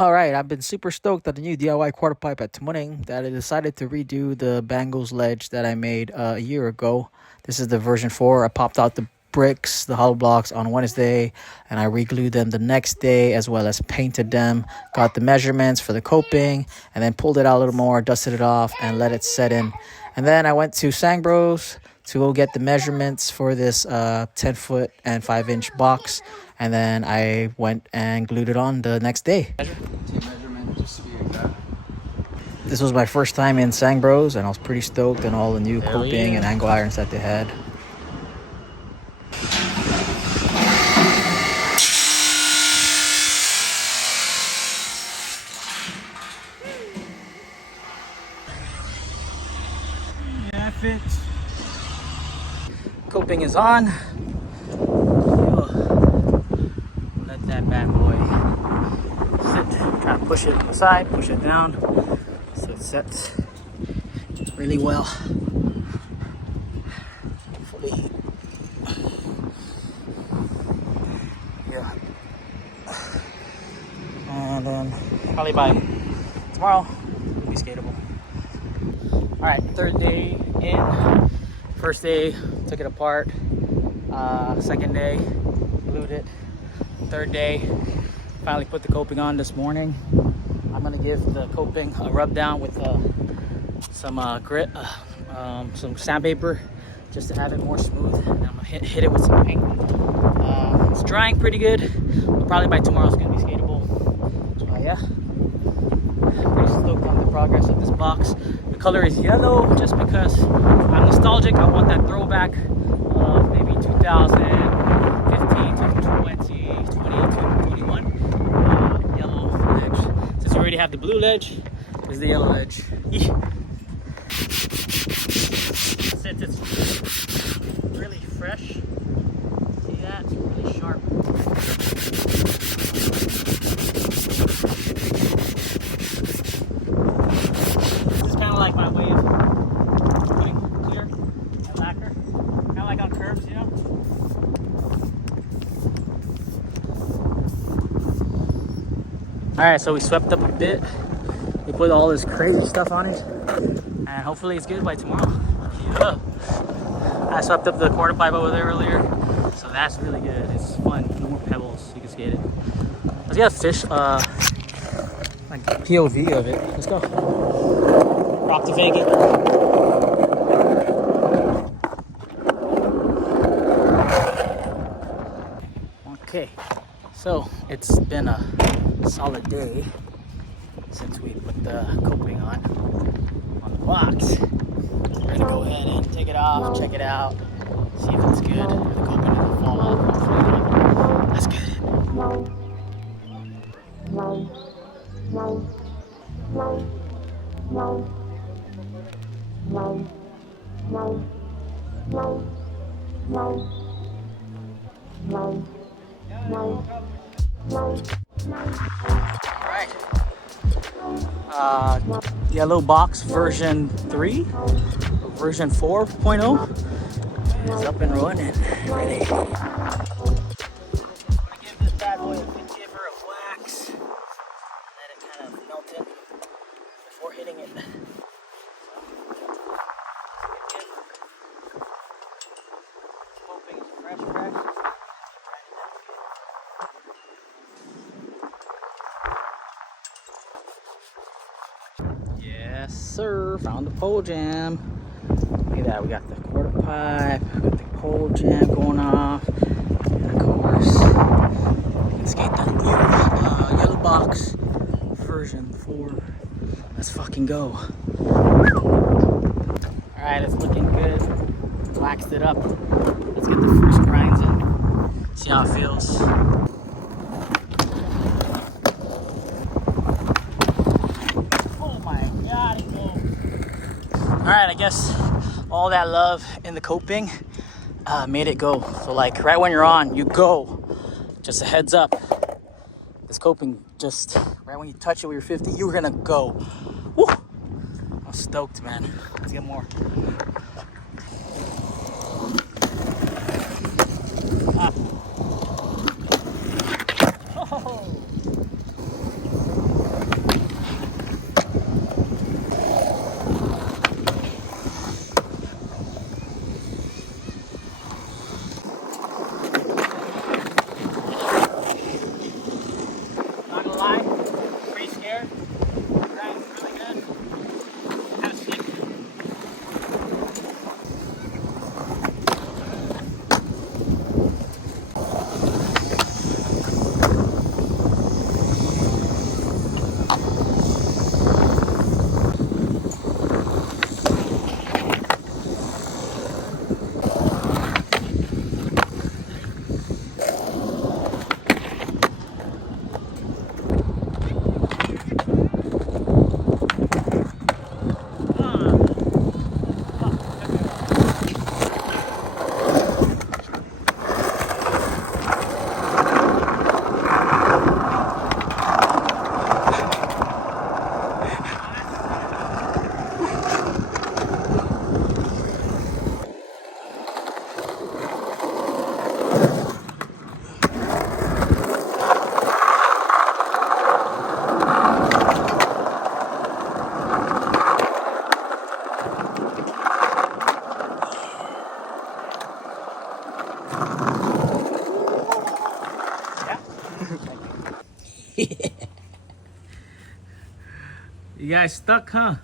All right, I've been super stoked on the new DIY quarter pipe at Tumuning that I decided to redo the Bangles ledge that I made a year ago. This is the version 4. I popped out the bricks, the hollow blocks on Wednesday, and I re-glued them the next day as well as painted them, got the measurements for the coping, and then pulled it out a little more, dusted it off, and let it set in. And then I went to Sangbros to go get the measurements for this 10-foot and 5-inch box, and then I went and glued it on the next day. This was my first time in Sangbros, and I was pretty stoked on all the new coping and angle irons that they had. Yeah, it fits. Coping is on. Let that bad boy sit. Try to push it on the side, push it down so it sets really well. Hopefully, yeah. And then probably by tomorrow it'll be skatable. All right, third day in. First day, took it apart. Second day, glued it. Third day, finally put the coping on this morning. I'm gonna give the coping a rub down with some grit, some sandpaper, just to have it more smooth. And I'm gonna hit it with some paint. It's drying pretty good, but probably by tomorrow it's gonna be skatable. Yeah, pretty stoked on the progress of this box. The color is yellow just because I'm nostalgic. I want that throwback of maybe 2015 to 20, 20 to 21 yellow ledge. Since we already have the blue ledge, this is the yellow ledge. Since it's really fresh, see that? It's really sharp. Like my way of putting clear and lacquer, kind of like on curbs, you know. All right, so we swept up a bit. We put all this crazy stuff on it, and hopefully it's good by tomorrow. Yeah. I swept up the quarter pipe over there earlier, so that's really good. It's fun. No more pebbles. You can skate it. Let's get a fish, like POV of it. Let's go. Rock to Vegas. Okay, so it's been a solid day since we put the coping on the box. We're gonna go ahead and take it off, check it out, see if it's good. The coping doesn't fall off. Hopefully not. That's good. Alright. Yellow box version 3, version 4.0 is up and running. Ready. I'm gonna give this bad boy a good giver of wax. Let it kind of melt in before hitting it. Yes, sir. Found the pole jam. Look at that. We got the quarter pipe. We got the pole jam going off. And of course, we can skate the new yellow box version 4. Let's fucking go. Alright, it's looking good. Waxed it up. Let's get the first grinds in. See how it feels. Alright, I guess all that love in the coping made it go. So like right when you're on, you go. Just a heads up. This coping, just right when you touch it with your 50, you're gonna go. Woo! I'm stoked, man. Let's get more. Oh. there. Grind's really good. Kind of sick. You guys stuck, huh?